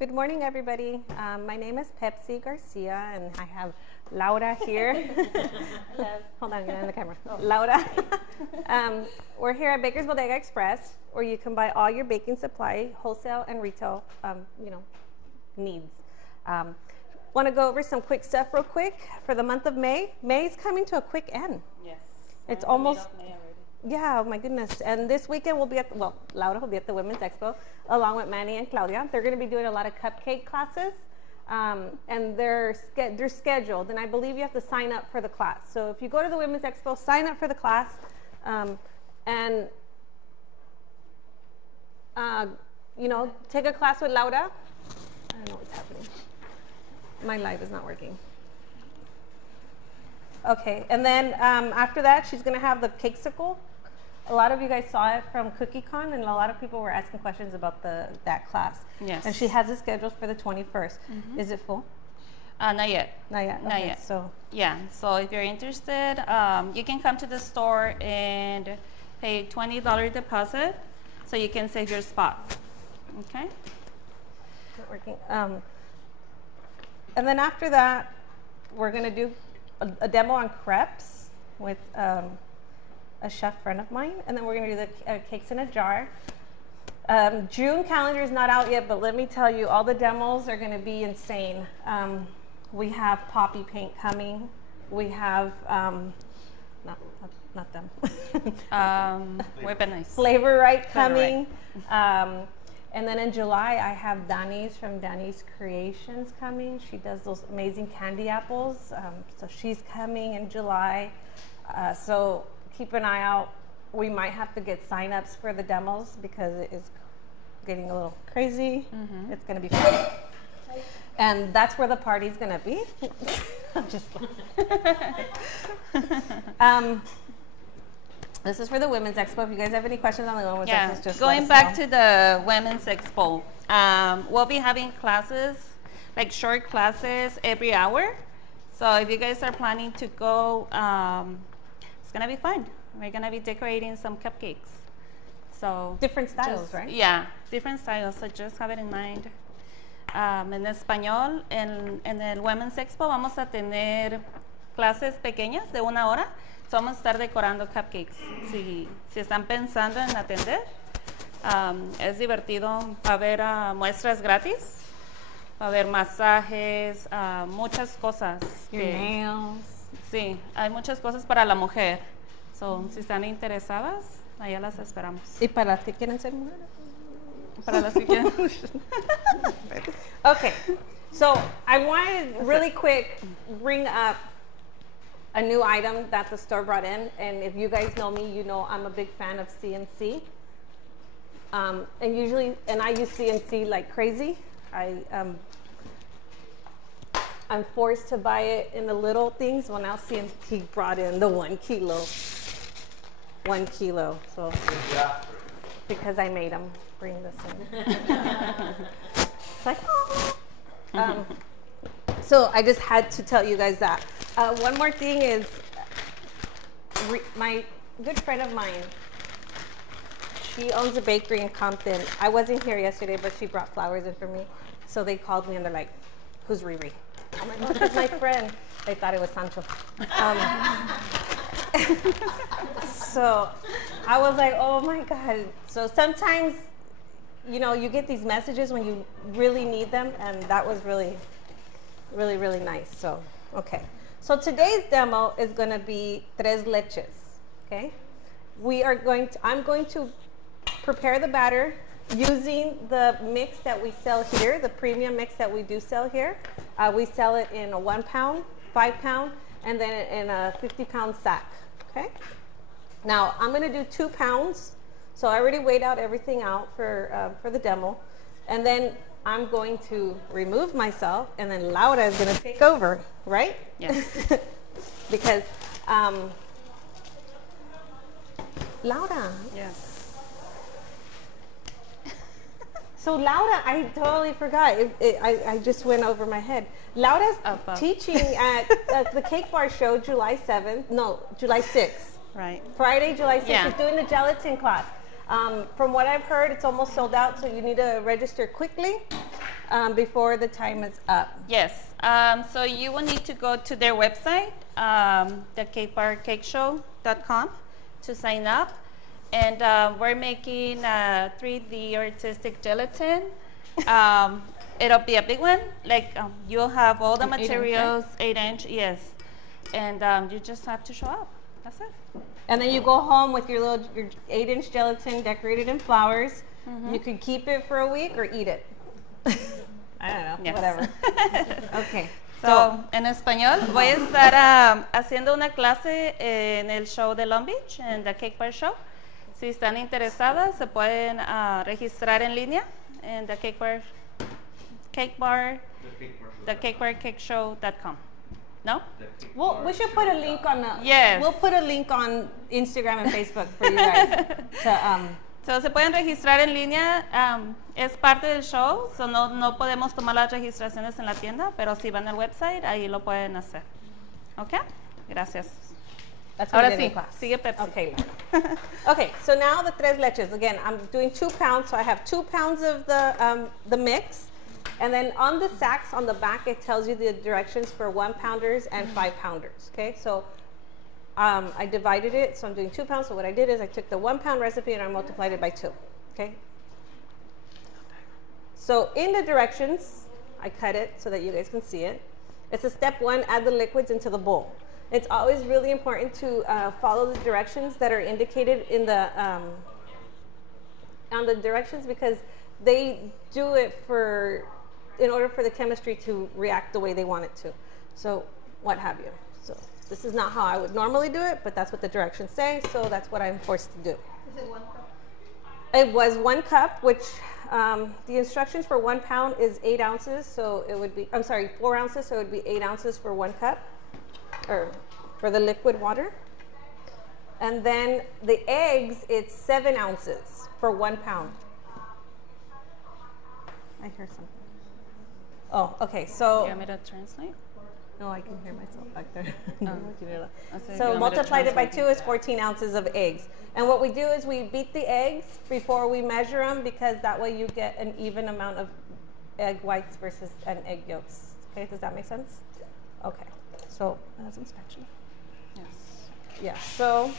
Good morning, everybody. My name is Pepsy Garcia, and I have Laura here. Hold on, get on the camera. Oh. Laura. We're here at Baker's Bodega Express, where you can buy all your baking supply, wholesale and retail, needs. Want to go over some quick stuff real quick for the month of May. May is coming to a quick end. Yes. It's almost. Yeah, oh my goodness. And this weekend we'll be at, Laura will be at the Women's Expo along with Manny and Claudia. They're going to be doing a lot of cupcake classes, and they're scheduled, and I believe you have to sign up for the class. So if you go to the Women's Expo, sign up for the class, and take a class with Laura. I don't know what's happening. My live is not working. Okay, and then after that, she's going to have the cakesicle. A lot of you guys saw it from CookieCon, and a lot of people were asking questions about that class. Yes. And she has it scheduled for the 21st. Mm-hmm. Is it full? Not yet. Not yet. Not okay, yet. So yeah. So if you're interested, you can come to the store and pay $20 deposit, so you can save your spot. Okay. Not working. And then after that, we're going to do a demo on crepes with a chef friend of mine, and then we're going to do the cakes in a jar. June calendar is not out yet, but let me tell you, all the demos are going to be insane. We have poppy paint coming. We have not them. Flavor Right coming. And then in July, I have Dani's from Dani's Creations coming. She does those amazing candy apples. So she's coming in July. So keep an eye out. We might have to get sign-ups for the demos because it is getting a little crazy. Mm-hmm. It's going to be fun. And that's where the party's going to be. I'm just this is for the Women's Expo. If you guys have any questions on the Women's Expo, just going back to the Women's Expo, we'll be having classes, like short classes every hour. So if you guys are planning to go, it's going to be fun. We're going to be decorating some cupcakes. So different styles, right? Yeah, different styles. So just have it in mind. En español, en el Women's Expo vamos a tener clases pequeñas de 1 hora. So vamos a estar decorando cupcakes. Si están pensando en atender, es divertido. Va a haber muestras gratis. Va a haber masajes, muchas cosas. Your nails. Sí, hay muchas cosas para la mujer. So, si están interesadas, allá las esperamos. ¿Y para las que quieren ser mujeres? Para las que quieren. Okay, so I wanted really quick bring up a new item that the store brought in, and if you guys know me, you know I'm a big fan of CNC. And I use CNC like crazy. I'm forced to buy it in the little things. Well, now CNC brought in the 1 kilo. 1 kilo. So because I made them bring this in. It's like, oh. So I just had to tell you guys that. One more thing is, my good friend of mine, she owns a bakery in Compton. I wasn't here yesterday, but she brought flowers in for me. So they called me and they're like, who's Riri? I'm like, oh, that's my friend. They thought it was Sancho. So I was like, oh my God. So sometimes, you get these messages when you really need them, and that was really, really, really nice. So, okay. So today's demo is going to be tres leches, okay? I'm going to prepare the batter using the mix that we sell here, the premium mix that we do sell here. We sell it in a 1 pound, 5 pound, and then in a 50-pound sack, okay? Now, I'm going to do 2 pounds. So I already weighed out everything out for the demo. And then I'm going to remove myself, and then Laura is going to take over, right? Yes. Because, Laura. Yes. So Laura, I totally forgot. I just went over my head. Laura's teaching at the Cake Bar Show July 6th. Right. Friday, July 6th. Yeah. She's doing the gelatin class. From what I've heard, it's almost sold out, so you need to register quickly. before the time is up. Yes. So you will need to go to their website, thecakebarcakeshow.com, to sign up. And we're making 3D artistic gelatin. It'll be a big one. Like you'll have all the materials, 8-inch, yes. And you just have to show up. That's it. And then you go home with your 8-inch gelatin decorated in flowers. You could keep it for a week or eat it. I don't know, yes. whatever. Okay. So, en español, voy a estar haciendo una clase en el show de Long Beach, en The Cake Bar Show. Si están interesadas, se pueden registrar en línea en thecakebarcakeshow.com. No? Well, we should put a link on the. Yes. We'll put a link on Instagram and Facebook for you guys. So, se pueden registrar en línea. Es parte del show. So no podemos tomar las registraciones en la tienda, pero si van al website, ahí lo pueden hacer. ¿Ok? Gracias. That's what Ahora I did in sí, class. sigue Pepsi. Okay. Okay, so now the tres leches. Again, I'm doing 2 pounds, so I have 2 pounds of the mix. And then on the sacks on the back, it tells you the directions for 1-pounders and 5-pounders. Okay, so I divided it, so I'm doing 2 pounds. So what I did is I took the 1-pound recipe and I multiplied it by 2. Okay. So in the directions, I cut it so that you guys can see it. It's a step 1, add the liquids into the bowl. It's always really important to follow the directions that are indicated in the on the directions, because they do it in order for the chemistry to react the way they want it to. So what have you. So this is not how I would normally do it, but that's what the directions say, so that's what I'm forced to do. Is it 1 cup? It was 1 cup, which the instructions for 1 pound is 8 ounces, so it would be, I'm sorry, 4 ounces, so it would be 8 ounces for 1 cup, or for the liquid water. And then the eggs, it's 7 ounces for 1 pound. I hear something. Oh, okay, so. You want me to translate? No, I can hear myself back there. So So multiplied it by 2 is 14 ounces of eggs. And what we do is we beat the eggs before we measure them, because that way you get an even amount of egg whites versus egg yolks. Okay, does that make sense? Okay, so that's some spatula. Yes. Yeah, so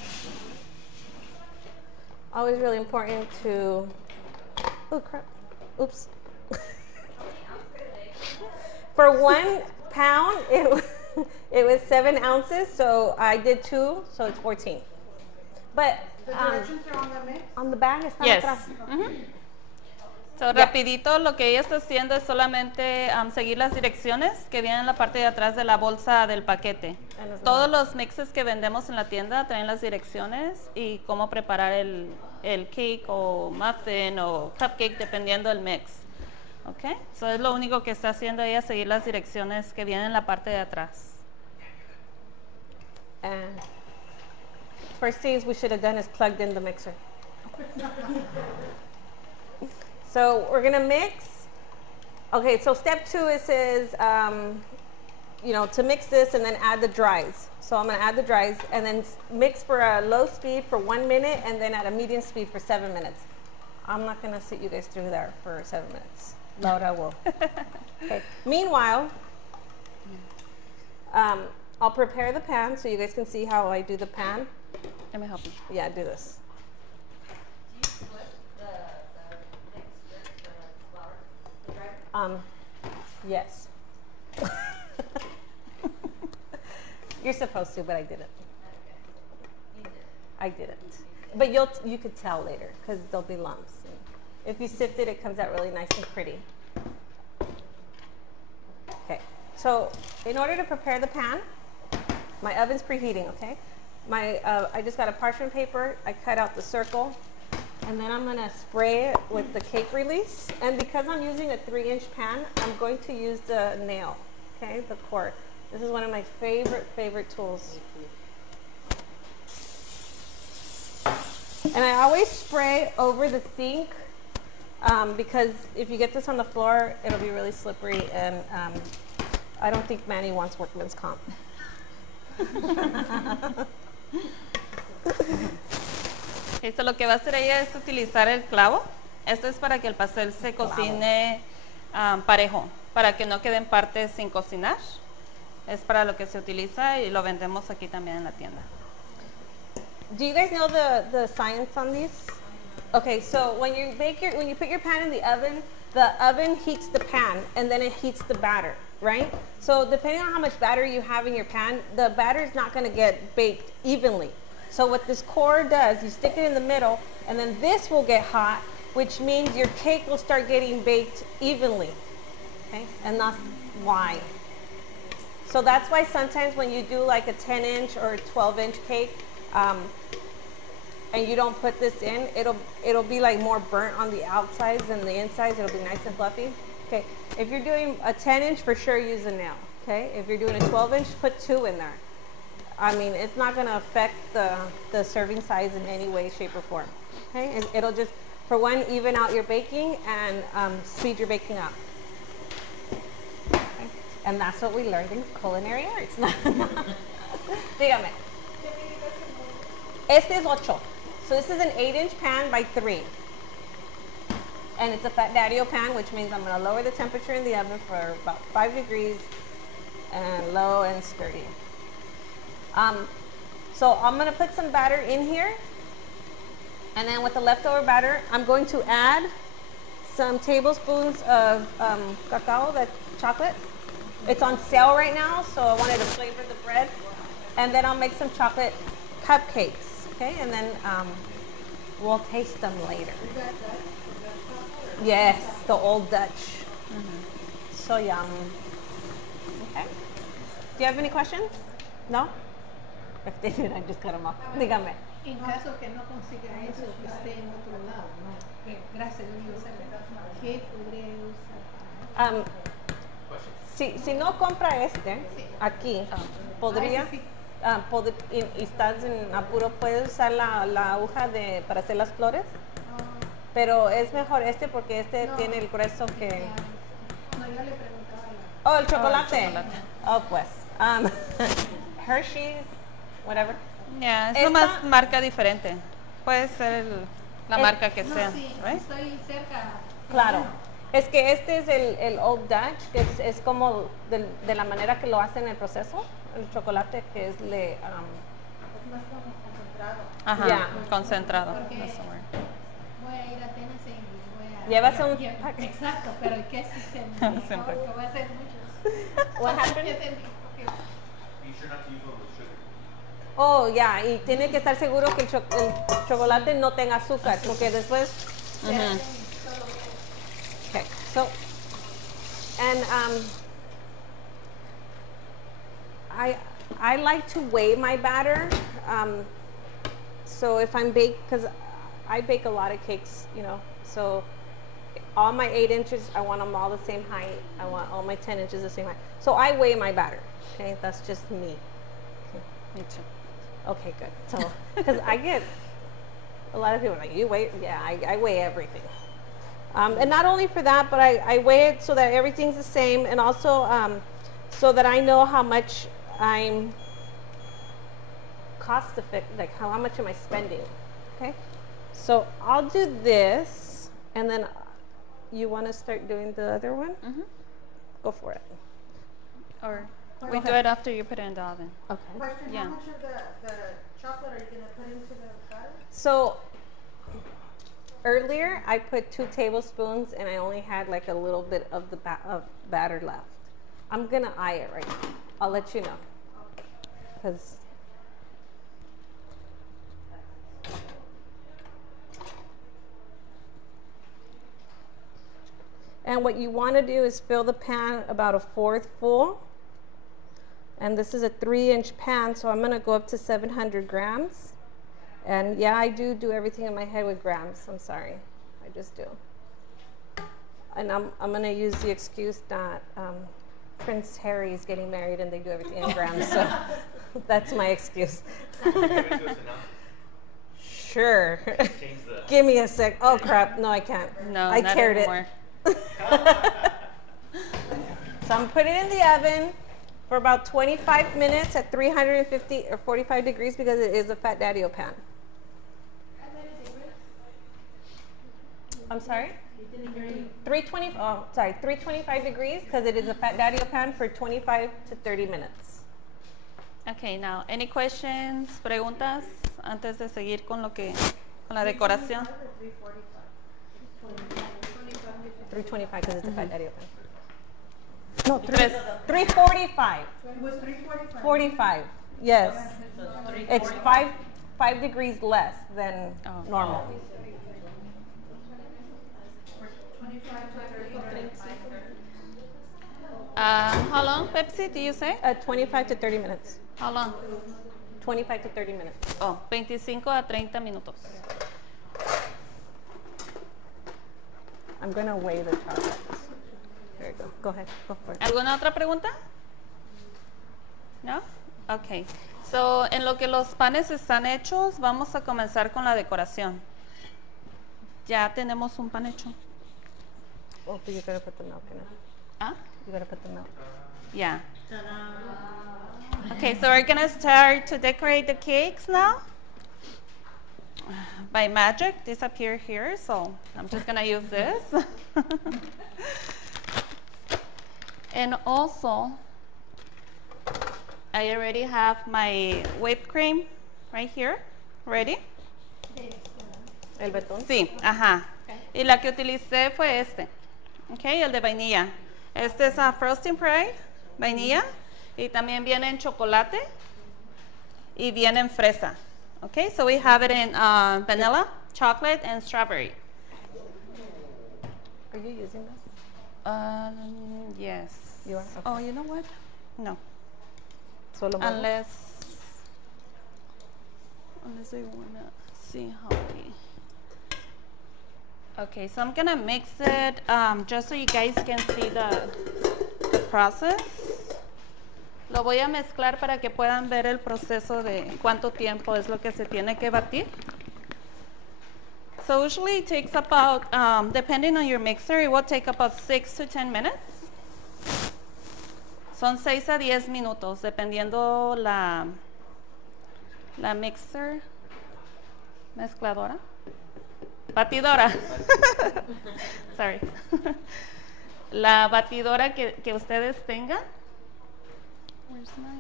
always really important to, oh crap, oops. For 1 pound, it was 7 ounces, so I did 2, so it's 14. But The directions are on the mix? on the bag está Yes. atrás. So, rapidito, lo que ella está haciendo es solamente seguir las direcciones que vienen en la parte de atrás de la bolsa del paquete. Todos los mixes que vendemos en la tienda traen las direcciones y cómo preparar el cake o muffin o cupcake dependiendo del mix. ¿Ok? So, es lo único que está haciendo ella, seguir las direcciones que vienen en la parte de atrás. And first things we should have done is plugged in the mixer. So we're gonna mix. Okay, so step 2, it says, you know, to mix this and then add the dries. So I'm gonna add the dries and then mix for a low speed for 1 minute and then at a medium speed for 7 minutes. I'm not gonna sit you guys through there for 7 minutes. Laura will. Okay. Meanwhile, I'll prepare the pan so you guys can see how I do the pan. Let me help you. Yeah, do this. Do you split the mix with the flour, the dry? Yes. You're supposed to, but I didn't. You did. I didn't. But you could tell later because there'll be lumps. And if you sift it, it comes out really nice and pretty. Okay. So in order to prepare the pan, my oven's preheating. Okay. I just got a parchment paper. I cut out the circle, and then I'm gonna spray it with the cake release. And because I'm using a 3-inch pan, I'm going to use the nail. Okay, the core. This is one of my favorite tools. And I always spray over the sink because if you get this on the floor, it'll be really slippery, and I don't think Manny wants workman's comp. Esto lo que va a hacer ella es utilizar el clavo. Esto es para que el pastel se cocine parejo, para que no queden partes sin cocinar. Es para lo que se utiliza y lo vendemos aquí también en la tienda. Do you guys know the science on these? Okay, so when you put your pan in the oven heats the pan and then it heats the batter, right? So depending on how much batter you have in your pan, the batter is not going to get baked evenly. So what this core does, you stick it in the middle and then this will get hot, which means your cake will start getting baked evenly, okay? And that's why. So that's why sometimes when you do like a 10-inch or a 12-inch cake, and you don't put this in, it'll be like more burnt on the outsides than the insides. It'll be nice and fluffy. Okay, if you're doing a 10-inch, for sure use a nail. Okay, if you're doing a 12-inch, put 2 in there. I mean, it's not gonna affect the serving size in any way, shape, or form. Okay, and it'll just, for one, even out your baking and speed your baking up. Okay? And that's what we learned in culinary arts. Dígame. Este es 8. So this is an 8-inch pan by 3. And it's a fat daddio pan, which means I'm going to lower the temperature in the oven for about 5 degrees and low and sturdy. So I'm going to put some batter in here. And then with the leftover batter, I'm going to add some tablespoons of cacao, that chocolate. It's on sale right now, so I wanted to flavor the bread. And then I'll make some chocolate cupcakes. Okay, and then we'll taste them later. Yes, the old Dutch. So yum. Okay. Do you have any questions? No? If they did, I just cut them off. Dígame. En caso que no consiga eso, que esté en otro lado, ¿no? Que gracias a Dios, ¿qué podría usar? Si no compra aquí, podría... y estás en apuro, puedes usar la aguja para hacer las flores, pero es mejor porque tiene el grueso que... No, yo le preguntaba. Oh, el chocolate. Oh, pues. Hershey's, whatever. Yeah, es nomás marca diferente. Puede ser la marca que sea, Sí, right? estoy cerca. Claro. Es que este es el Old Dutch, que es como de la manera que lo hacen en el proceso. El chocolate que es Es más como concentrado. Ajá, Yeah. concentrado. Porque That's the word. voy a ir a Tennessee y voy a... Llévase un paquete. Exacto, pero el queso se me Siempre. porque voy a hacer muchos. What happened? Be sure not to use all the sugar. Oh, ya, y tiene que estar seguro que el chocolate no tenga azúcar, porque después... Okay, so, and I like to weigh my batter. So if I'm because I bake a lot of cakes, so all my 8 inches, I want them all the same height. I want all my 10 inches the same height. So I weigh my batter. Okay, that's just me. Okay. Me too. Okay, good. So, because I get a lot of people like, you weigh? Yeah, I weigh everything. And not only for that, but I weigh it so that everything's the same, and also so that I know how much I'm cost effective, like how much am I spending, okay? So I'll do this, and then you want to start doing the other one? Go for it. Or we do it after you put it in the oven. Okay. Question, Yeah. how much of the chocolate are you going to put into the batter? So earlier I put 2 tablespoons and I only had like a little bit of the batter left. I'm gonna eye it right now. I'll let you know. Because and what you want to do is fill the pan about 1/4 full. And this is a 3-inch pan, so I'm going to go up to 700 grams. And yeah, I do everything in my head with grams. I'm sorry. I just do. And I'm going to use the excuse that Prince Harry is getting married and they do everything in grams. So that's my excuse. Sure. Give me a sec. Oh, crap. No, I can't. No, I not carried anymore. it. So I'm putting it in the oven for about 25 minutes at 350 or 45 degrees because it is a fat daddio pan. I'm sorry? 325 degrees because it is a fat daddy pan for 25 to 30 minutes. Okay, now, any questions, preguntas antes de seguir con la decoración? 325 because it's a fat daddy pan. No, Tres. 345. It was 345. 45. Yes. It's 5 degrees less than normal. 25 to 30. How long, Pepsi, do you say? 25 to 30 minutes. How long? 25 to 30 minutes. Oh, 25 a 30 minutos. I'm going to weigh the chocolates. There you go. Go ahead. Go for it. ¿Alguna otra pregunta? ¿No? Ok. So, en lo que los panes están hechos, vamos a comenzar con la decoración. Ya tenemos un pan hecho. Oh, but you got to put the milk in it. ¿Ah? You got to put the milk. Yeah. Okay, so we're going to start to decorate the cakes now. By magic, disappear here, so I'm just going to use this. And also, I already have my whipped cream right here, ready? El betún. Sí, ajá. Y la que utilicé fue este, okay, el de vainilla. Este es Frosting Pride, vainilla, y también viene en chocolate y viene en fresa. Okay, so we have it in vanilla, chocolate, and strawberry. Are you using this? Yes. You are? Okay. Oh, you know what? No. Solo milk? Unless they wanna see how we. Okay, so I'm gonna mix it just so you guys can see the process. Lo voy a mezclar para que puedan ver el proceso de cuánto tiempo es lo que se tiene que batir. So usually it takes about, depending on your mixer, it will take about 6 to 10 minutes. Son 6 a 10 minutos, dependiendo la mixer, mezcladora, batidora. Sorry. La batidora que ustedes tengan. Where's my?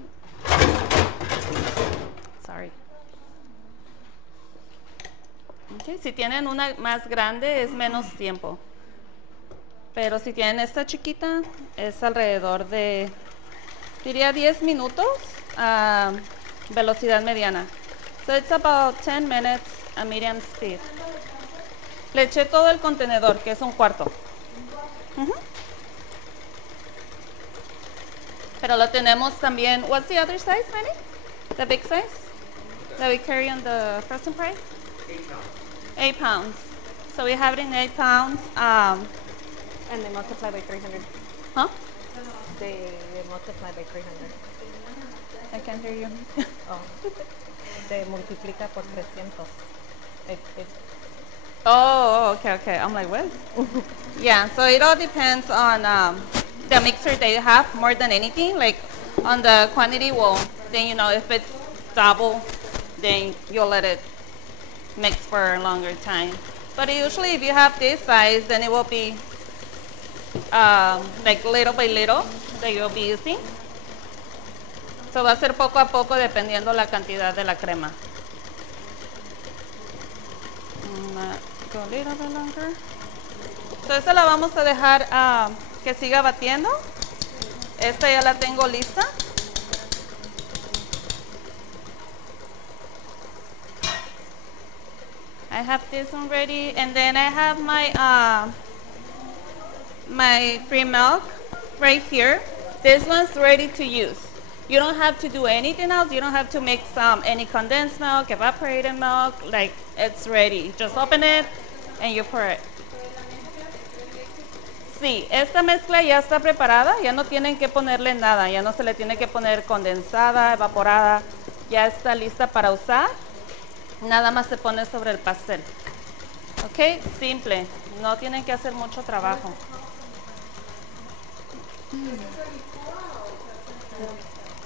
Sorry. Okay, si tienen una más grande es menos tiempo. Pero si tienen esta chiquita es alrededor de, diría 10 minutos a velocidad mediana. So it's about 10 minutes a medium speed. Le eché todo el contenedor, que es un cuarto. Pero lo tenemos también. What's the other size, Manny? The big size that we carry on the frozen fry? 8 pounds. 8 pounds. So we have it in 8 pounds. And they multiply by 300. Huh? They multiply by 300. I can't hear you. Oh. Se multiplica por 300. Oh, okay. I'm like, what? Yeah, so it all depends on the mixer that you have more than anything. Like on the quantity, well, then you know if it's double, then you'll let it mix for a longer time. But usually if you have this size, then it will be like little by little that you'll be using. So va a ser poco a poco dependiendo la cantidad de la crema. Go a little bit longer. So esta la vamos a dejar que siga batiendo. Esta ya la tengo lista. I have this one ready, and then I have my my free milk right here. This one's ready to use. You don't have to do anything else. You don't have to mix any condensed milk, evaporated milk. Like, it's ready. Just open it and you pour it. Sí, esta mezcla ya está preparada. Ya no tienen que ponerle nada. Ya no se le tiene que poner condensada, evaporada. Ya está lista para usar. Nada más se pone sobre el pastel. Ok, simple. No tienen que hacer mucho trabajo.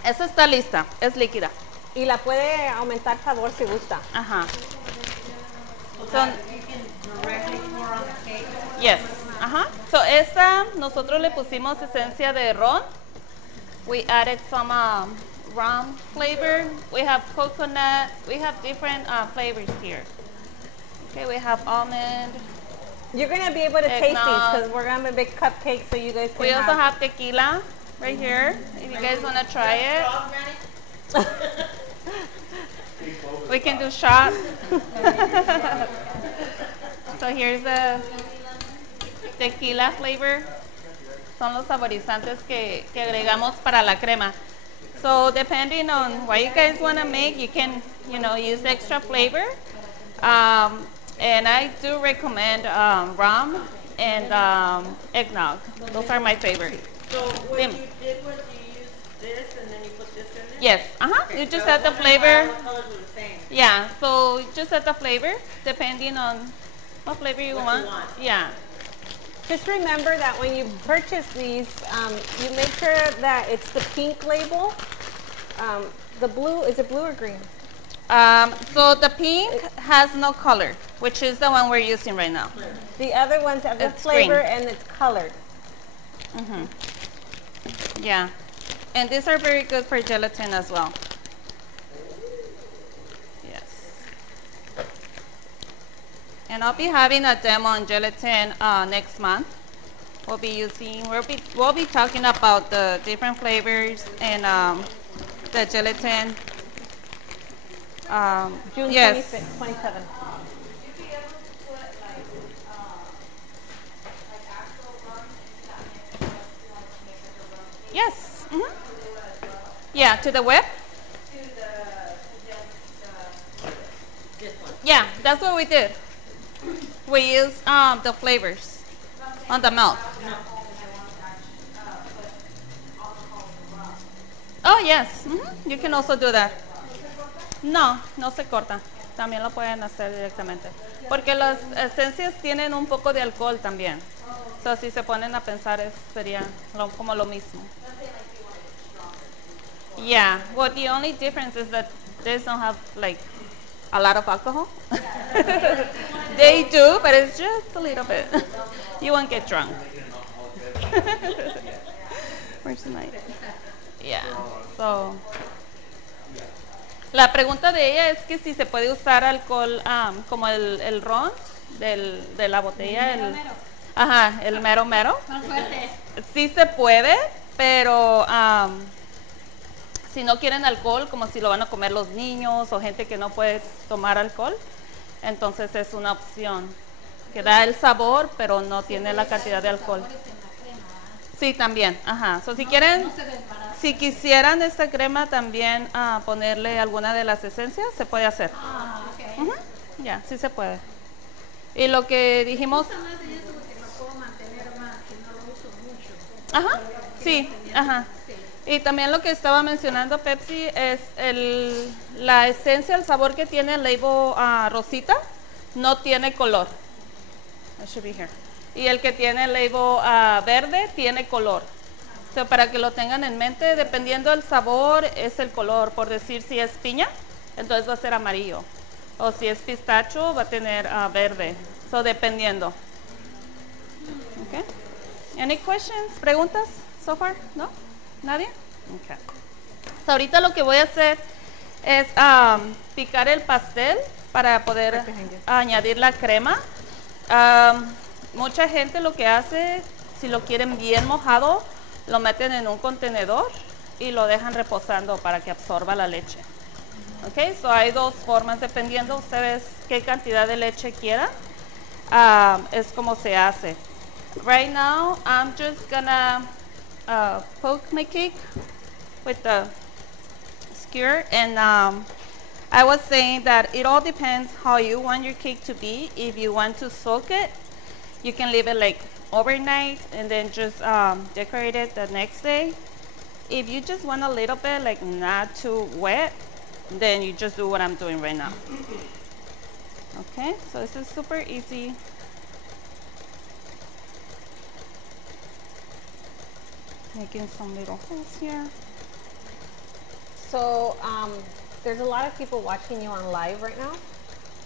Esa está lista, es líquida. Y la puede aumentar sabor si gusta. Ajá. So that you can directly pour on the cake. Yes. Ajá. So esta nosotros le pusimos esencia de ron. We added some rum flavor. We have coconut. We have different flavors here. Okay, we have almond. You're gonna be able to taste these Eggnog. because we're gonna make big cupcakes so you guys can We also have tequila right here. If you guys want to try it, we can do shots. So here's the tequila flavor. Son los saborizantes que agregamos para la crema. So depending on what you guys want to make, you can, use extra flavor. And I do recommend rum and eggnog. Those are my favorite. So what you did was you used this and then you put this in there? Yes, Okay, you just so add the what flavor. colors were the same? Yeah, so just add the flavor depending on what flavor you want. Yeah. Just remember that when you purchase these, you make sure that it's the pink label. The blue, is it blue or green? So the pink has no color, which is the one we're using right now. The other ones have the It's flavor green. and it's colored. Yeah. And these are very good for gelatin as well. Yes. And I'll be having a demo on gelatin next month. We'll be talking about the different flavors and the gelatin. June Yes. 27th. Would you be able to put like actual rum into that mix if you want to make like a rum cake? Yes. Yeah, to the whip? To this one. Yeah, that's what we did. We used the flavors on the milk. Oh, yes. You can also do that. No, no se corta. También lo pueden hacer directamente. Porque las esencias tienen un poco de alcohol también. So, si se ponen a pensar, sería como lo mismo. Yeah, well, the only difference is that these don't have like a lot of alcohol. They do, but it's just a little bit. You won't get drunk. Where's the night? Yeah, so. La pregunta de ella es que si se puede usar alcohol como el ron de la botella. El mero mero. Más fuerte. Sí se puede, pero si no quieren alcohol, como si lo van a comer los niños o gente que no puede tomar alcohol, entonces es una opción que da el sabor, pero no tiene la cantidad de alcohol. Sí, también. So, si quieren, si quisieran esta crema también ponerle alguna de las esencias, se puede hacer. Ya, sí se puede. Y lo que dijimos. Sí, Y también lo que estaba mencionando Pepsi es la esencia, el sabor que tiene el label rosita, no tiene color. That should be here. Y el que tiene el label verde tiene color. So, para que lo tengan en mente, dependiendo del sabor, es el color. Por decir, si es piña, entonces va a ser amarillo. O si es pistacho, va a tener verde. So, dependiendo. Okay. Any questions, preguntas so far? ¿No? ¿Nadie? Okay. So, ahorita lo que voy a hacer es picar el pastel para poder añadir la crema. Mucha gente lo que hace, si lo quieren bien mojado, lo meten en un contenedor y lo dejan reposando para que absorba la leche. Okay, so hay dos formas, dependiendo ustedes qué cantidad de leche quieran, es como se hace. Right now, I'm just gonna poke my cake with the skewer, and I was saying that it all depends how you want your cake to be. If you want to soak it, you can leave it like overnight and then just decorate it the next day. If you just want a little bit, like not too wet, then you just do what I'm doing right now. Okay, so this is super easy. Making some little holes here. So there's a lot of people watching you on live right now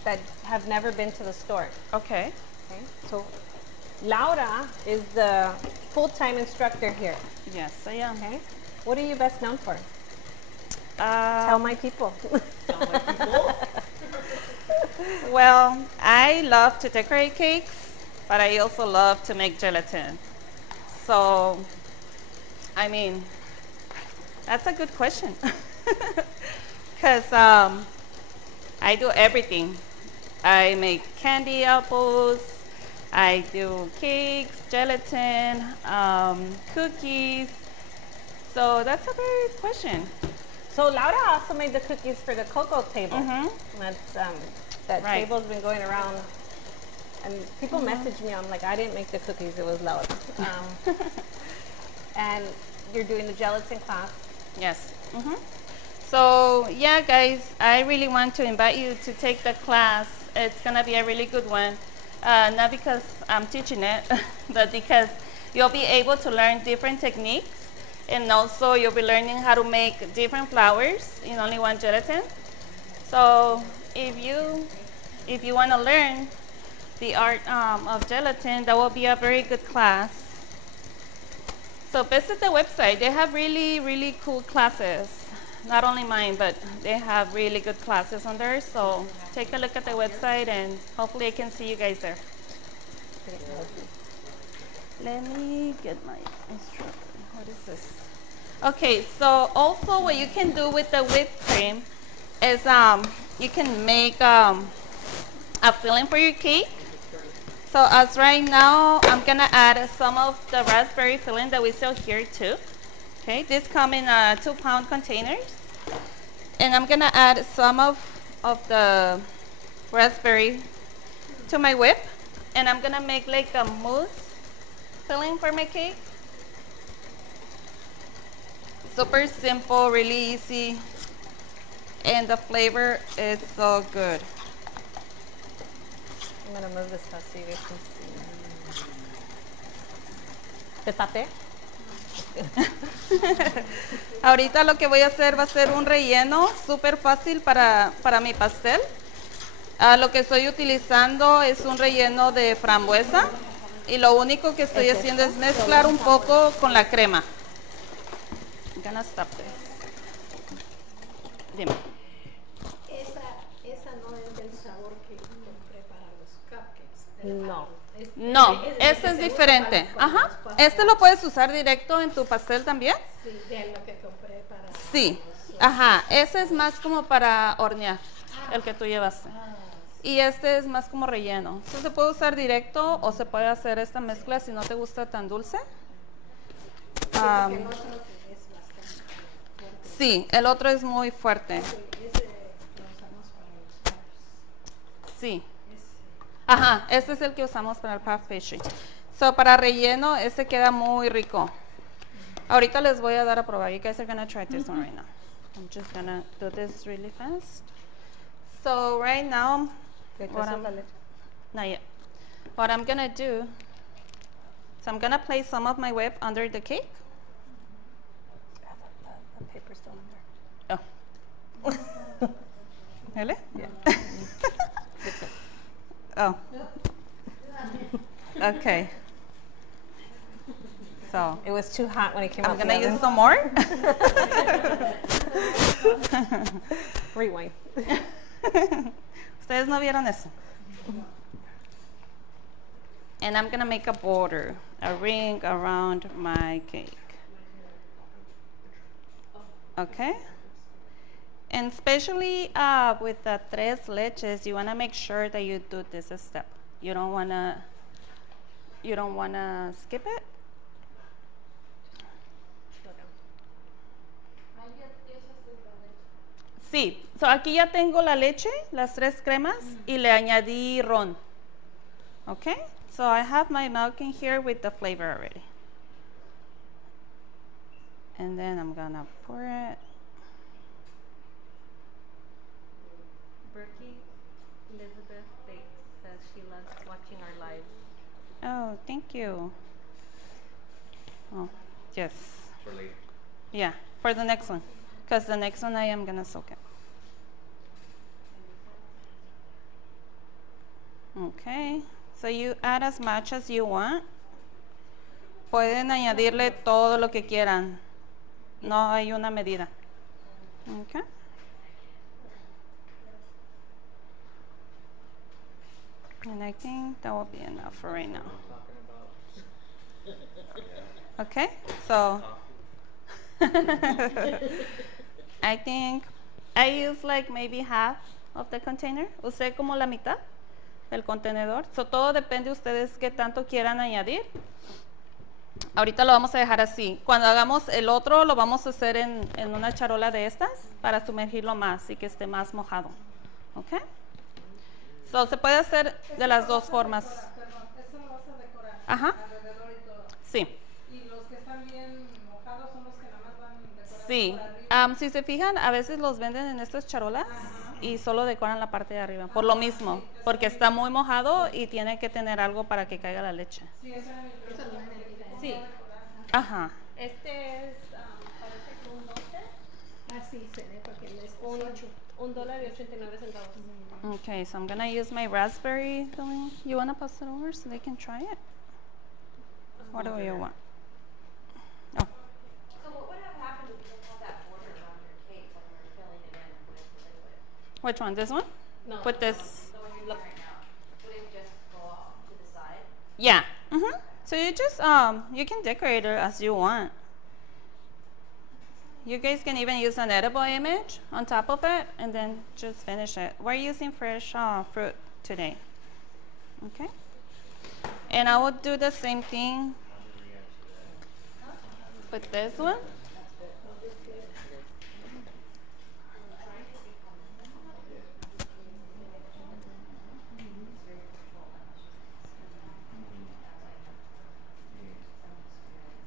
that have never been to the store. Okay. Okay, so Laura is the full-time instructor here. Yes, I am. Okay. What are you best known for? Uh, Tell my people. Well, I love to decorate cakes, but I also love to make gelatin. So, I mean, that's a good question. Because I do everything. I make candy apples, I do cakes, gelatin, cookies. So that's a very good question. So Laura also made the cookies for the cocoa table. That's that Right. table's been going around, and people message me. I'm like, I didn't make the cookies; it was Laura. And you're doing the gelatin class. Yes. So yeah, guys, I really want to invite you to take the class. It's gonna be a really good one. Not because I'm teaching it, but because you'll be able to learn different techniques, and also you'll be learning how to make different flowers in only one gelatin. So if you want to learn the art of gelatin, that will be a very good class. So visit the website. They have really, really cool classes. Not only mine, but they have really good classes on there. So take a look at the website, and hopefully I can see you guys there. Let me get my instructor. What is this? Okay, so also what you can do with the whipped cream is you can make a filling for your cake. So as right now, I'm gonna add some of the raspberry filling that we sell here too. Okay, this come in 2-pound containers. And I'm gonna add some of the raspberry to my whip. And I'm gonna make like a mousse filling for my cake. Super simple, really easy. And the flavor is so good. I'm gonna move this stuff so you guys can see. ¿Te tapé? Ahorita lo que voy a hacer va a ser un relleno súper fácil para mi pastel. Lo que estoy utilizando es un relleno de frambuesa y lo único que estoy haciendo es mezclar un poco con la crema. I'm gonna stop this. Dime. Esa no es del sabor que compré para los cupcakes. No. No, este es diferente. Ajá. Este lo puedes usar directo en tu pastel también. Sí, de lo que compré para. Sí. Ajá. Ese es más como para hornear, el que tú llevaste. Y este es más como relleno. Entonces se puede usar directo o se puede hacer esta mezcla si no te gusta tan dulce. Sí, el otro es muy fuerte. Ese lo usamos para los paros. Sí. Ajá, este es el que usamos para el puff pastry. So, para relleno, este queda muy rico. Ahorita les voy a dar a probar. You guys are gonna try this one right now. I'm just gonna do this really fast. So right now, not yet. What I'm gonna do, so I'm gonna place some of my whip under the cake. The paper's still in there. Oh. Really? Yeah. Oh. Okay. So It was too hot when it came I'm out. gonna the use oven. some more. Rewind. Ustedes no vieron eso. And I'm gonna make a border, a ring around my cake. Okay? And especially with the tres leches, you wanna make sure that you do this step. You don't wanna skip it. Sí, so aquí ya tengo la leche, las 3 cremas, y le añadí ron. Okay, so I have my milk in here with the flavor already. And then I'm gonna pour it. Berkey Elizabeth says she loves watching our live. Oh, thank you. Oh, yes. For later. Yeah, for the next one. Because the next one I am gonna soak it. Okay, So you add as much as you want. Pueden añadirle todo lo que quieran. No hay una medida. Okay. And I think that will be enough for right now. Okay, so I think I use like maybe half of the container. Usé como la mitad del contenedor. So todo depende de ustedes qué tanto quieran añadir. Ahorita lo vamos a dejar así. Cuando hagamos el otro lo vamos a hacer en una charola de estas para sumergirlo más y que esté más mojado. Okay. So se puede hacer de las dos formas. Perdón, eso lo vas a decorar. Ajá. Alrededor y todo. Sí. Y los que están bien mojados son los que nada más van decorados Sí. por arriba. Si se fijan, a veces los venden en estas charolas y solo decoran la parte de arriba. Por lo mismo, porque está muy mojado y tiene que tener algo para que caiga la leche. Sí, esa era mi pregunta. Sí. Ajá. Este es, parece que un 12, Así se ve porque es un, 8. $1.89. Okay, so I'm gonna use my raspberry filling. You wanna pass it over so they can try it? What do you want? Oh, So what would have happened if you didn't have that border around your cake when you were filling it in with the liquid? which one? This one? No. Put this. The one you're doing right now. Would it just go off to the side? Yeah. So you just you can decorate it as you want. You guys can even use an edible image on top of it and then just finish it. We're using fresh fruit today. Okay. And I will do the same thing with this one.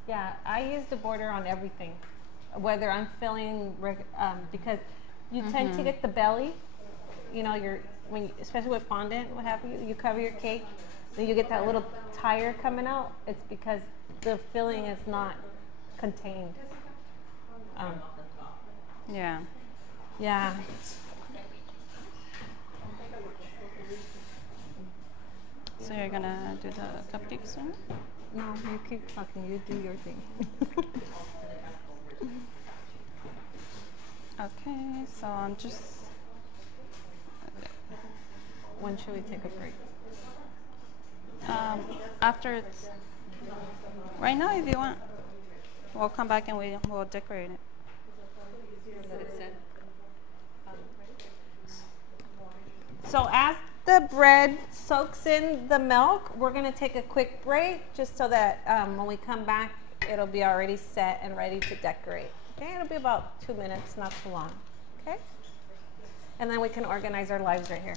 Yeah, I use the border on everything, whether I'm filling because you tend to get the belly. You know, especially with fondant, what have you? You cover your cake, then you get that little tire coming out. It's because the filling is not contained. Yeah. Yeah. So you're gonna do the cupcakes one? No, you keep talking. You do your thing. Okay, so I'm just. When should we take a break? After it's. Right now, if you want, we'll come back and we'll decorate it. So as the bread soaks in the milk, we're going to take a quick break just so that when we come back, it'll be already set and ready to decorate. Okay, it'll be about 2 minutes, not too long. Okay? And then we can organize our lives right here.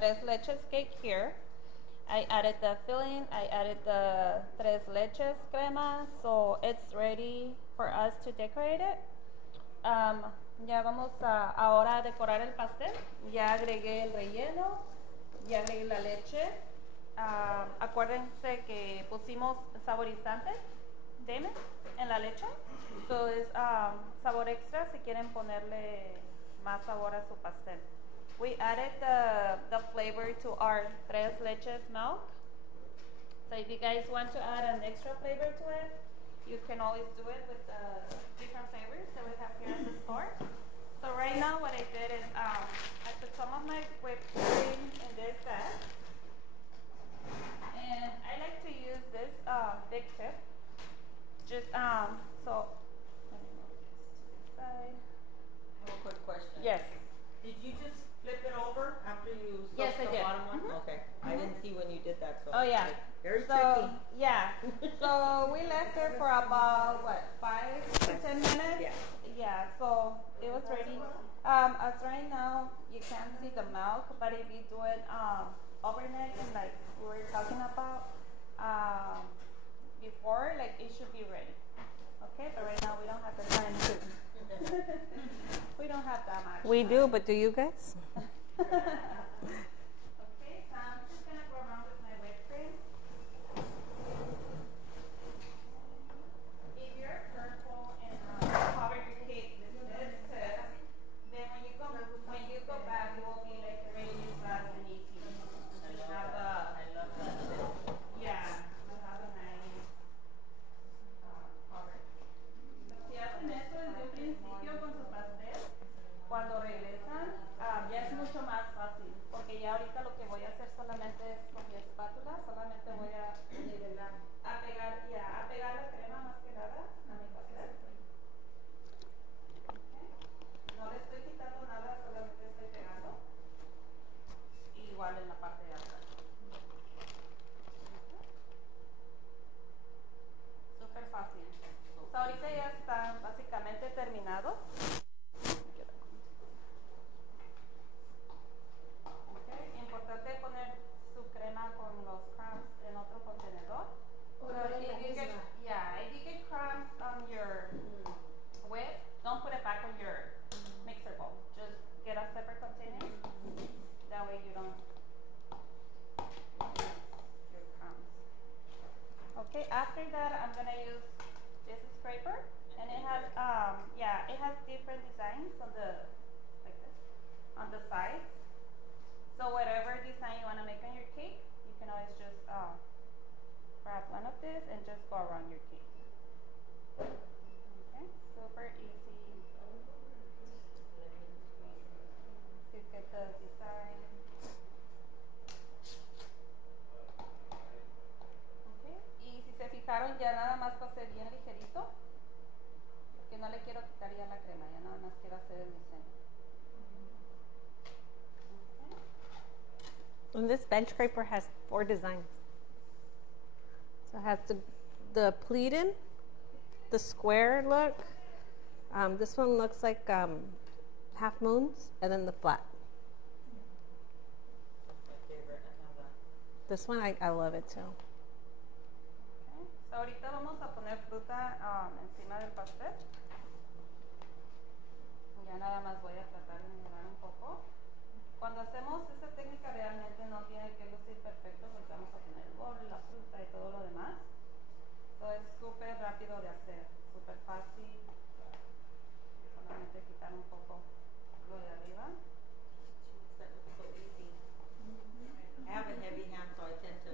tres leches cake here. I added the filling, I added the tres leches crema, so it's ready for us to decorate it. Ya vamos a ahora decorar el pastel. Ya agregué el relleno, ya agregué la leche. Acuérdense que pusimos saborizante, deme, en la leche. So es sabor extra si quieren ponerle más sabor a su pastel. We added the flavor to our tres leches milk. So if you guys want to add an extra flavor to it, you can always do it with the different flavors that we have here in the store. So right now what I did is I put some of my whipped cream in this bag. And I like to use this big tip. Just so let me move this to the side. I have a quick question. Yes. Did you just flip it over after you Yes, soaked I the did. bottom one? Okay. I didn't see when you did that. So Oh yeah. like, very so tricky. yeah. So we left it for about what 5 to 10 minutes. Yeah. Yeah. So it was ready. As right now you can't see the milk, but if you do it overnight and like we were talking about before, like it should be ready. Okay, but right now we don't have the time to. We don't have that much. We do, but do you guys? Okay, so I'm just gonna go around with my whipped cream. If you're careful and cover your cake with this tip, then when you go back, it will be like really fast and easy. And you have I love that. yeah, you have a nice cover. Si hacen esto desde un principio con su pastel, cuando regresan ya es mucho más fácil, porque ya ahorita lo que voy a hacer solamente es con mi espátula, solamente voy a pegar la crema más que nada a mi pastel. Okay. No le estoy quitando nada, solamente estoy pegando. Igual en la parte de atrás. Súper fácil. So, ahorita ya está básicamente terminado. Okay. Importante poner su crema con los crumbs en otro contenedor. So if you get crumbs on your whip, don't put it back on your mixer bowl. Just get a separate container. That way you don't mix your crumbs. Okay, after that I'm gonna use this scraper, and it has it has different designs on the like this on the sides. So whatever design you want to make on your cake, you can always just grab one of this and just go around your cake. Okay, super easy to get the design. Okay, y si se fijaron ya nada más pasé bien ligerito, porque no le quiero quitar ya la crema, ya nada más quiero hacer el diseño. And this bench scraper has 4 designs. So it has the pleated, the square look. This one looks like half moons, and then the flat. My favorite. I have that. This one, I love it too. Okay. So ahorita vamos a poner fruta encima del pastel. Ya nada más voy a tratar de nivelar un poco. Cuando hacemos esta técnica realmente no tiene que lucir perfecto, porque vamos a poner el bol, la fruta y todo lo demás. So es súper rápido de hacer, súper fácil. Solamente quitar un poco lo de arriba. That looks so easy. I have a heavy hand, so I tend to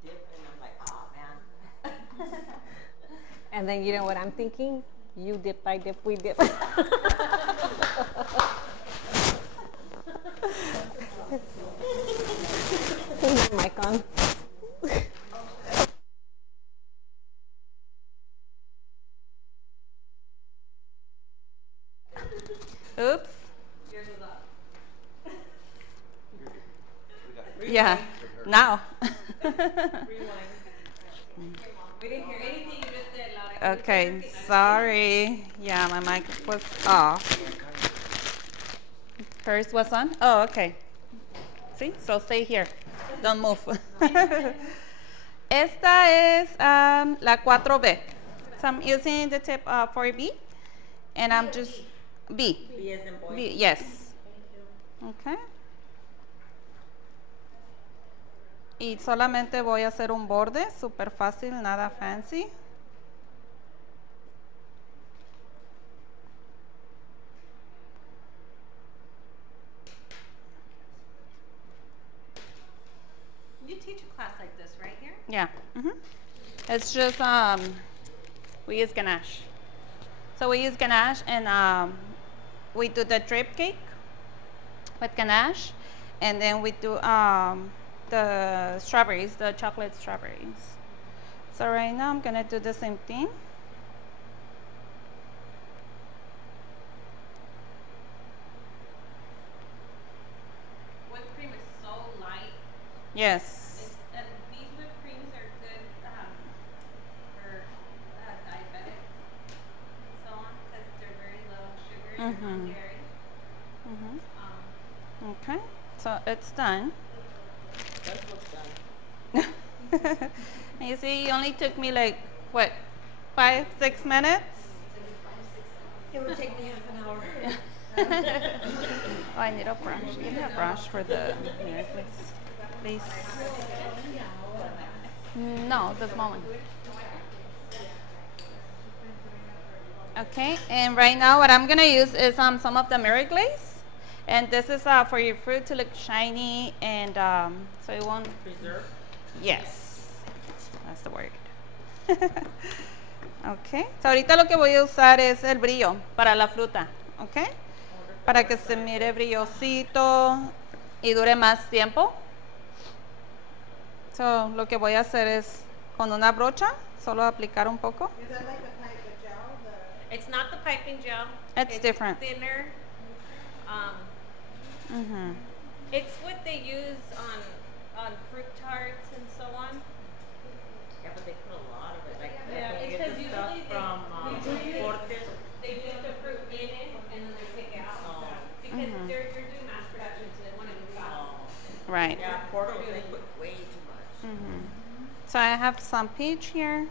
dip, and I'm like, oh man. And then you know what I'm thinking? You dip, I dip, we dip. Turn my mic on. Oops. Yours is up. Yeah. Now. Rewind. We didn't hear anything you just said, Laura. Okay, sorry. Yeah, my mic was off. Hers was on? Oh, okay. See? So stay here. Don't move. Esta es la 4B. So I'm using the tip 4B. And I'm just B. B as in boy. B, yes. Okay. Y solamente voy a hacer un borde, súper fácil, nada fancy. You teach a class like this right here? Yeah. It's just, we use ganache. So we use ganache and we do the drip cake with ganache. And then we do the strawberries, the chocolate strawberries. So right now I'm gonna do the same thing. Whipped cream is so light. Yes. And these whipped creams are good for diabetics and so on because they're very low sugar and no dairy. Okay, so it's done. That's what's done. And you see, it only took me like, what, 5-6 minutes? It would take me half an hour. Oh, I need a brush. Give me a brush for the mirror, please. No, the small one. Okay, and right now what I'm gonna use is some of the mirror glaze. And this is for your fruit to look shiny and so it won't... Preserve? Yes, that's the word. Okay, so ahorita lo que voy a usar es el brillo para la fruta, okay? Para que se mire brillosito y dure más tiempo. So, lo que voy a hacer es con una brocha, solo aplicar un poco. Is that like a type of gel? It's not the piping gel. It's different. Thinner. It's what they use on fruit tarts and so on. Yeah, but they put a lot of it. Like, Yeah, they it's get 'cause the stuff usually from Portes. They put the fruit in it and then they take it out. Because they're doing mass production, so they want to do fast. Right. Yeah, Portos, they put way too much. So I have some peach here.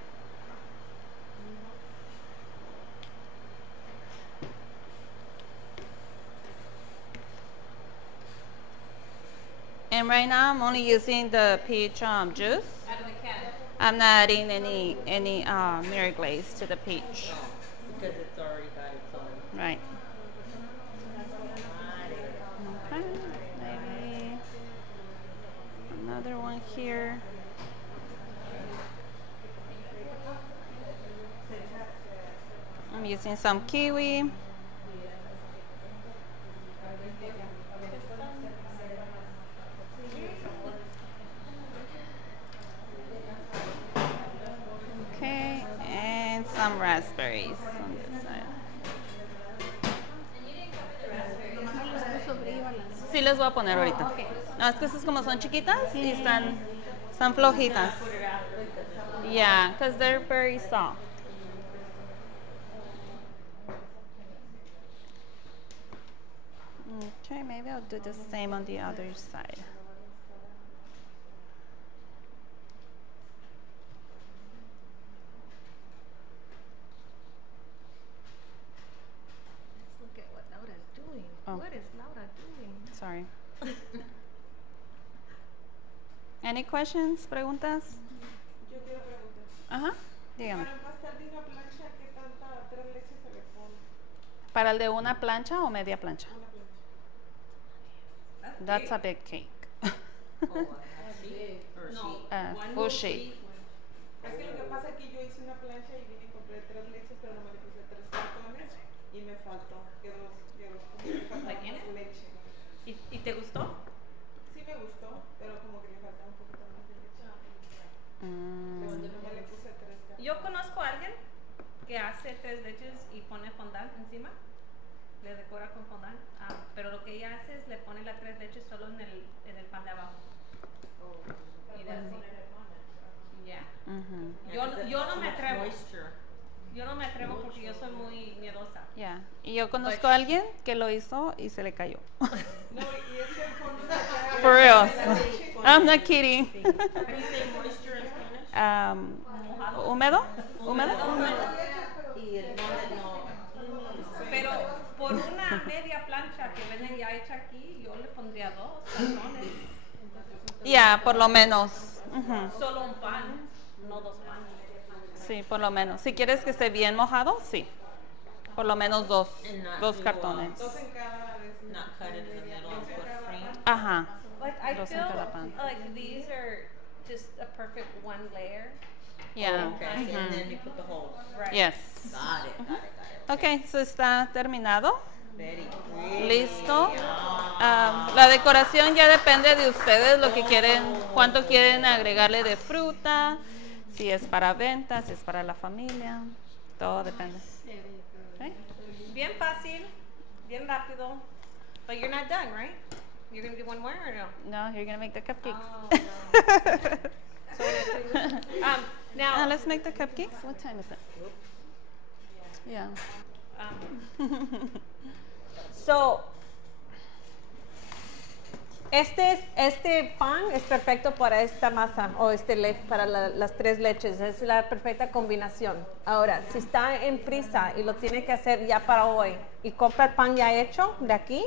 And right now I'm only using the peach juice. Out of the can. I'm not adding any mirror glaze to the peach. Because it's already got its own. Right. Okay. Maybe another one here. I'm using some kiwi. Okay, and some raspberries on this side. Sí les voy a poner ahorita. No, es que estas como son chiquitas y están flojitas. Yeah, because they're very soft. Okay, maybe I'll do the same on the other side. Let's look at what Laura's doing. Oh. What is Laura doing? Sorry. Any questions, preguntas? Yo quiero preguntar. Ajá, dígame. Para pasar de una plancha, ¿qué tanta 3 leches se le pone? ¿Para el de una plancha o media plancha? Una plancha. That's a big cake. Oh, a sheet or a sheet? Full sheet. Es que lo que pasa es que yo hice una plancha y vine y compré 3 leches, pero no me le puse 3 cartones y me faltó. Quedó me faltaba Like in más it? leche. ¿Y te gustó? Sí me gustó, pero como que le faltaba un poquito más de leche. Pero yo no me le puse 3 cartones. Yo conozco a alguien que hace 3 leches y pone fondant encima. Le decora con fondant. Pero lo que ella hace es le pone las 3 leches solo en el pan de abajo. Y de así. Yeah. Yo no me atrevo. Yo no me atrevo porque yo soy muy miedosa. Yeah. Y yo conozco a alguien que lo hizo y se le cayó. No, y es que el fondo se queda For real. I'm not kidding. How do you say moisture in Spanish? Húmedo. Húmedo. Y el donde no. Pero por una media plancha que venden ya hecha aquí, yo le pondría 2 cartones. Ya, por lo menos. Ujú. Solo un pan, no 2 panes. Sí, por lo menos. Si quieres que esté bien mojado, sí. Por lo menos 2 cartones. Dos en cada vez. Not cut it in the middle and put cream. Ajá. Like I Dos en feel cada pan. like these are just a perfect one layer. Yeah. Okay, and then you put the whole. Right. Yes. Got it, got it, got it. Ok, so está terminado. Very pretty. Listo. La decoración ya depende de ustedes, lo que quieren, cuánto quieren agregarle de fruta, si es para venta, si es para la familia, todo depende. Okay. Bien fácil, bien rápido. But you're not done, right? You're going to do one more or no? No, you're gonna make the cupcakes. Oh, no. So when I do this, now, Let's make the cupcakes. What time is it? Yeah. So, este pan es perfecto para esta masa o para las 3 leches. Es la perfecta combinación. Ahora, si está en prisa y lo tiene que hacer ya para hoy y compra el pan ya hecho de aquí,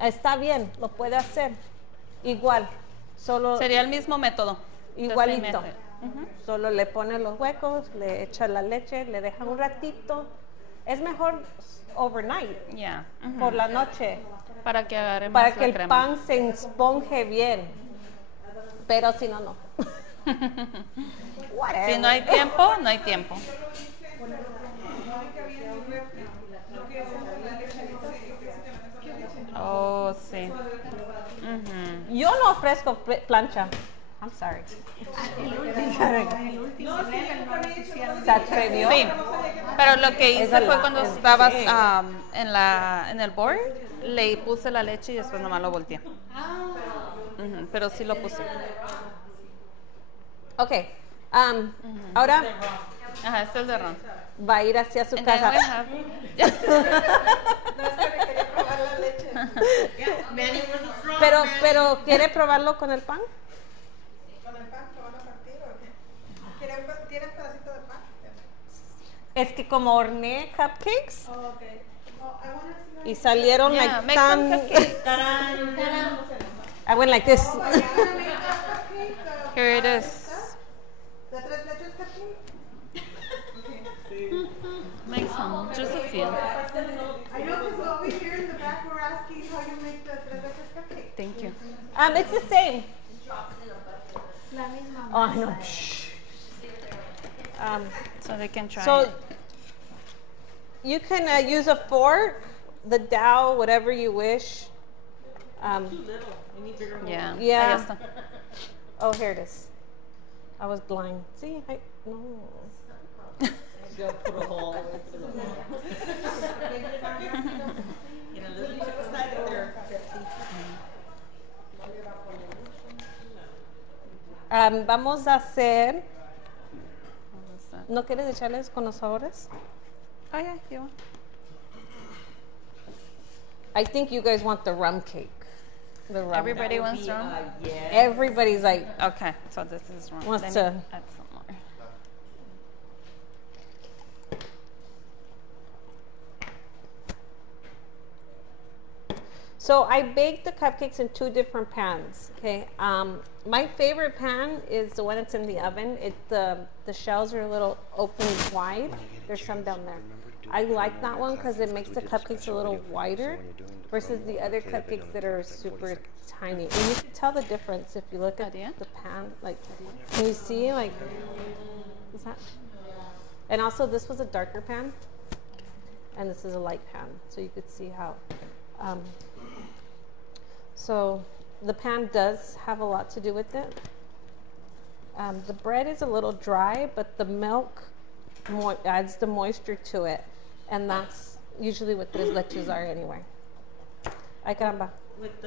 está bien, lo puede hacer. Igual, solo Sería el mismo método. igualito. The same method. Solo le pone los huecos, le echa la leche, le deja un ratito. Es mejor overnight, Yeah. por la noche, Para que agarre para más que la el crema. pan se esponje bien. Pero si no, no. Whatever. Si no hay tiempo, no hay tiempo. Oh, sí. Ujú. Yo no ofrezco plancha. I'm sorry. El último level no lo pusieron. ¿Se atrevió? Sí, pero lo que hice Esa fue la- cuando es- estabas sí. en el board, le puse la leche y después nomás lo volteé. Ujú, pero sí lo puse. Ok. Ahora Ajá, este es de ron. va a ir hacia su And then casa. we have- No, es que me quería probar la leche. Manny was a strong Pero, man. pero, ¿quiere probarlo con el pan? Con el pan que van a partir o qué. ¿Quieren pedacito de pan? Es que como horneé cupcakes Oh, okay. Oh, I wanna see y salieron Yeah, like make some tan... cupcakes. I went like this. Here it is. ¿De 3 leches cupcake? Make some, just a few. I know because over here in the back we're asking how you make the 3 leches cupcake. Thank you. It's the same. La misma Oh, masa. no. Shh. So they can try So it. you can use a fork, the dowel, whatever you wish. Too little. We need bigger holes. Yeah. Yeah. Ahí está. Oh, here it is. I was blind. See, no. You gotta put a hole. You know, let's check the side of there, Pepsi. Vamos a hacer. What's that? ¿No quieres echarles con los sabores? Oh, yeah, you want. I think you guys want the rum cake. The rum. Everybody wants Be, rum? yes. Everybody's like, Okay, so this is rum. Wants Let to- me add some more. so I baked the cupcakes in 2 different pans. Okay. My favorite pan is the one that's in the oven. The shells are a little open wide. There's some down there. I like that one because it makes the cupcakes a little wider versus the other cupcakes that are super tiny. And you can tell the difference if you look at Garcia? the pan. Like, can you see? Like, is that? And also, this was a darker pan, and this is a light pan, so you could see how. So the pan does have a lot to do with it. The bread is a little dry, but the milk adds the moisture to it, and that's usually what those leches are anyway. Ay, caramba. With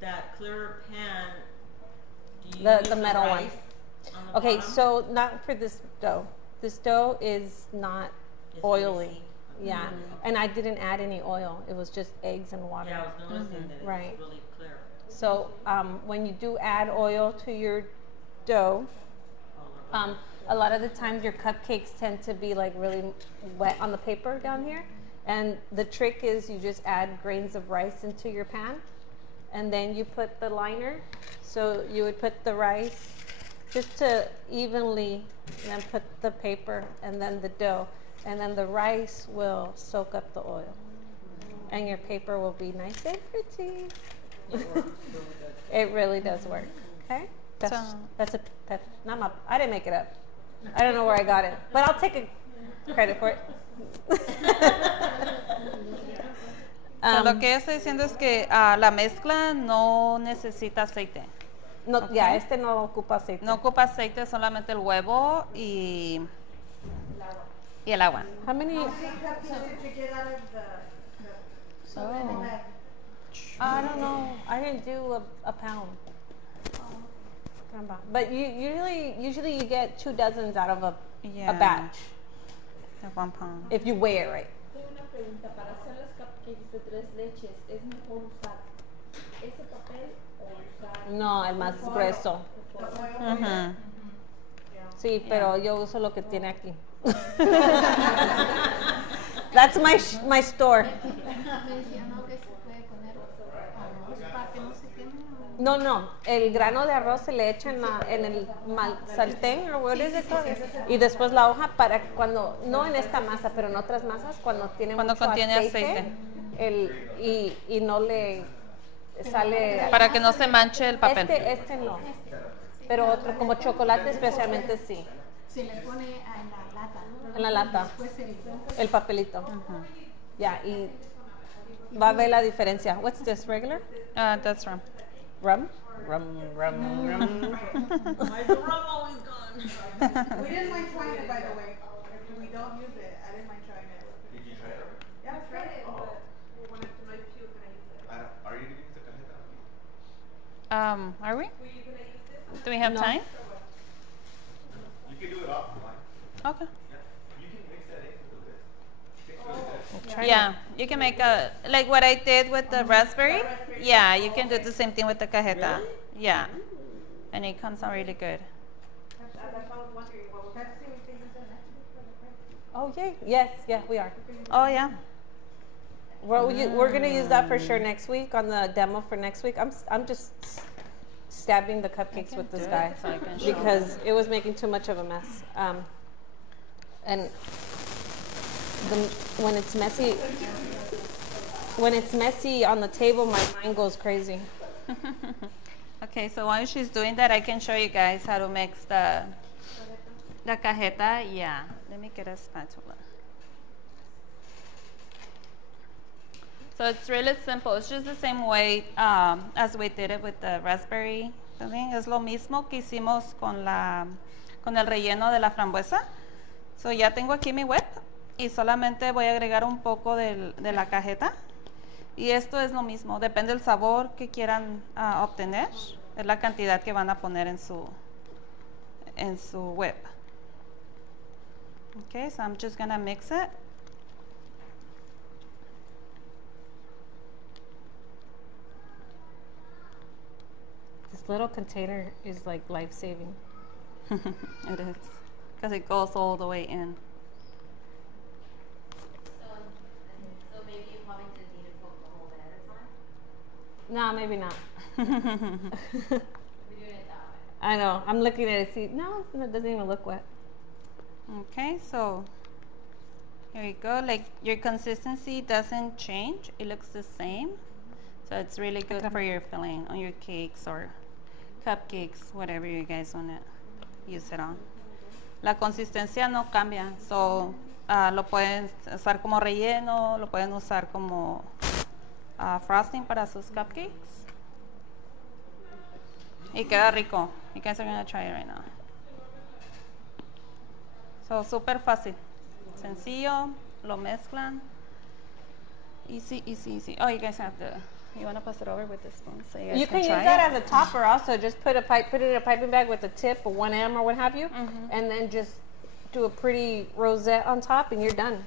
that clearer pan, do you The use metal one. rice on the Okay, bottom? so not for this dough. This dough is not It's oily. greasy. Yeah, and I didn't add any oil. It was just eggs and water. Yeah, I was noticing that Right. it's really clear. So when you do add oil to your dough, a lot of the times your cupcakes tend to be like really wet on the paper down here. And the trick is you just add grains of rice into your pan, and then you put the liner. So you would put the rice just to evenly, and then put the paper and then the dough, and then the rice will soak up the oil, and your paper will be nice and pretty. It really does work. Okay, that's not my. I didn't make it up. I don't know where I got it, but I'll take credit for it. So lo que ella está diciendo es que la mezcla no necesita aceite. No, Okay. ya, este no ocupa aceite. No ocupa aceite, solamente el huevo y el agua. How many? How many cups did you get out of the Oh. I don't know. I didn't do a pound. But usually you get 2 dozens out of a batch. Like 1 pound. If you weigh it right. Tengo una pregunta. Para hacer los cupcakes de 3 leches, ¿es mejor usar ese papel o usar No, el más grueso. Uh-huh. Sí, pero yo uso lo que tiene aquí. That's my store. Mencionó que se puede poner arroz para que no se queme. No, el grano de arroz se le echa en el sartén, o what is it called? Y después la hoja para cuando, no en esta masa, pero en otras masas, cuando mucho contiene aceite. Y no le sale... Para que no se manche el papel. Este no, pero otro como chocolate especialmente sí, Se le pone en la lata. en la lata, Después el papelito. Ya, y va a ver la diferencia. What's this, regular? That's rum. Rum? My rum always gone. We didn't mind trying it, by the way. If we don't use it, I didn't mind trying it. Did you try it already? Yeah, I tried it, but we wanted to know if you were gonna use it. Are you going to use the cajeta? Are we? Were you gonna use this? Do we have No. time? You can do it offline. Okay. Yeah. You can mix that in with this. Tastes really good. Yeah, you can make like what I did with the raspberry. Yeah, you can do the same thing with the cajeta. Yeah, and it comes out really good. That's why I was wondering, well, Pepsi, we can use that. Oh, yay. Yes, yeah, we are. Oh yeah. We're gonna use that for sure next week on the demo for next week. I'm just stabbing the cupcakes with this guy so I can show because it was making too much of a mess. And when it's messy on the table, my mind goes crazy. Okay, so while she's doing that, I can show you guys how to mix the cajeta. Yeah, let me get a spatula. So it's really simple. It's just the same way as we did it with the raspberry filling. Es lo mismo que hicimos con el relleno de la frambuesa. So ya tengo aquí mi whip y solamente voy a agregar un poco de la cajeta. Y esto es lo mismo, depende del sabor que quieran obtener, es la cantidad que van a poner en su whip. Okay, so I'm just gonna mix it. This little container is like life-saving. It is, because it goes all the way in. So maybe you probably didn't need to cook the whole day at a time? No, maybe not. We're doing it that way. I know. I'm looking at it. See, no, it doesn't even look wet. Okay, so here you go. Like your consistency doesn't change. It looks the same. So it's really good for your filling on your cakes or cupcakes, whatever you guys want to use it on. La consistencia no cambia. So lo pueden usar como relleno, lo pueden usar como frosting para sus cupcakes. Y queda rico. You guys are going to try it right now. So, súper fácil. Sencillo, lo mezclan. Easy, easy, easy. Oh, you guys have to, you want to pass it over with the spoon so you guys You can use try that it? as a topper also. Just put it in a piping bag with a tip or 1M or what have you. And then just do a pretty rosette on top and you're done.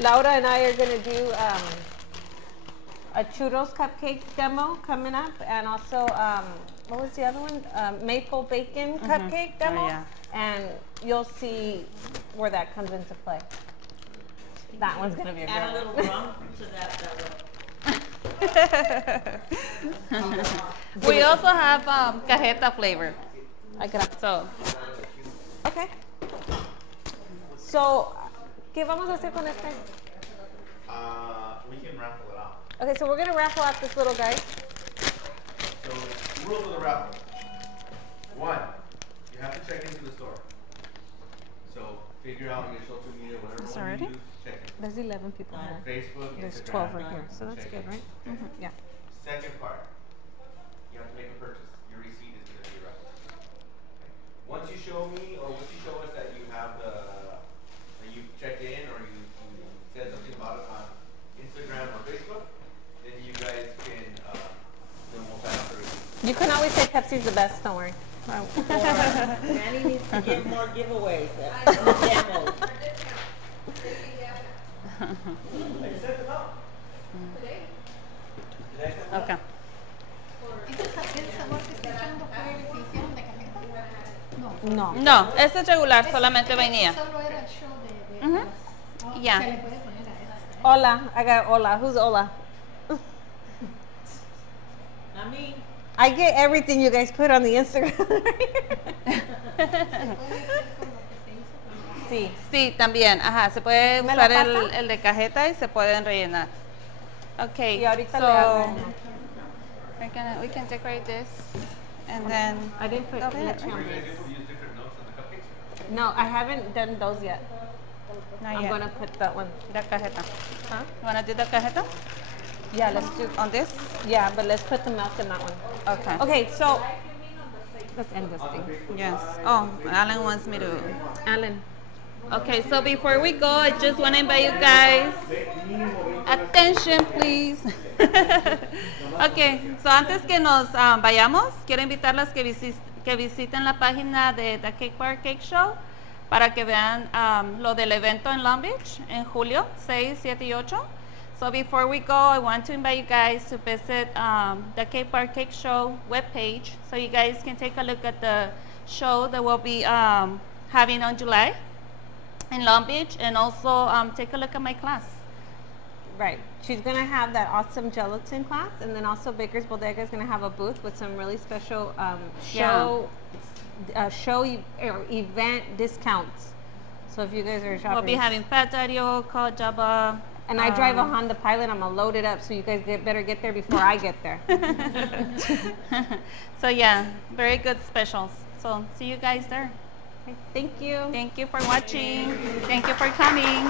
Laura and I are going to do a churros cupcake demo coming up, and also what was the other one? Maple bacon cupcake demo. Oh, yeah. And you'll see where that comes into play. That one's gonna be a Add a good little one. rum to that. We also have cajeta flavor. I got So, Okay. So, ¿qué vamos a hacer con este? We can raffle it out. Okay, so we're gonna raffle out this little guy. So, rules of the raffle. 1, you have to check into the store. So, figure out your social media, whatever Is one already? you use, check it. There's 11 people here. Facebook, There's Instagram, 12 right here, so that's check good, it. right? Okay. Yeah. Second part, you have to make a purchase. Your receipt is going to be your raffle. Okay. Once you show me, or once you show us that you have that you checked in, or you said something about us on Instagram or Facebook, then you guys can, then we'll sign up the receipt. You can always say Pepsi's the best, don't worry. Manny needs to give more giveaways. Demos. I sent them out. Did I send them out? okay. ¿El sabor que está echando fue el que hicieron de cajeta? No. No. No, este es regular, solamente vainilla. Solo era el show de Ujú. las- Ya. Se le puede poner a esta. Hola, I got Hola. Who's Hola? Not me. I get everything you guys put on the Instagram. Se puede hacer con lo que se hizo con la- Sí. Sí, también. Ajá, se puede ¿Me lo usar pasa? el de cajeta y se pueden rellenar. Okay, Y ahorita so le hago. we can decorate this and then I didn't put Go ahead. leche on Are you guys this. able to use different notes on the cupcakes? No, I haven't done those yet. not I'm yet. gonna put that one. The cajeta. Huh? You wanna do the cajeta Yeah, let's do. on this? Yeah, but let's put the milk in that one. Okay. Okay, so let's end this thing. Yes. Oh, Alan wants me to. Alan. Okay, so before we go, I just want to invite you guys. Attention, please. Okay, so antes que nos vayamos, quiero invitarlas que visiten la página de The Cake Bar Cake Show para que vean lo del evento en Long Beach en julio 6, 7 y 8. So before we go, I want to invite you guys to visit the Cake Bar Cake Show webpage so you guys can take a look at the show that we'll be having on July in Long Beach, and also take a look at my class. Right. She's gonna have that awesome gelatin class, and then also Baker's Bodega is gonna have a booth with some really special event discounts. So if you guys are shopping, We'll be having Fat Daddy, Cold Java. and I drive a Honda Pilot, I'm gonna load it up, so you guys better get there before I get there. So yeah, very good specials. So see you guys there. Okay, thank you. Thank you for watching. Thank you for coming.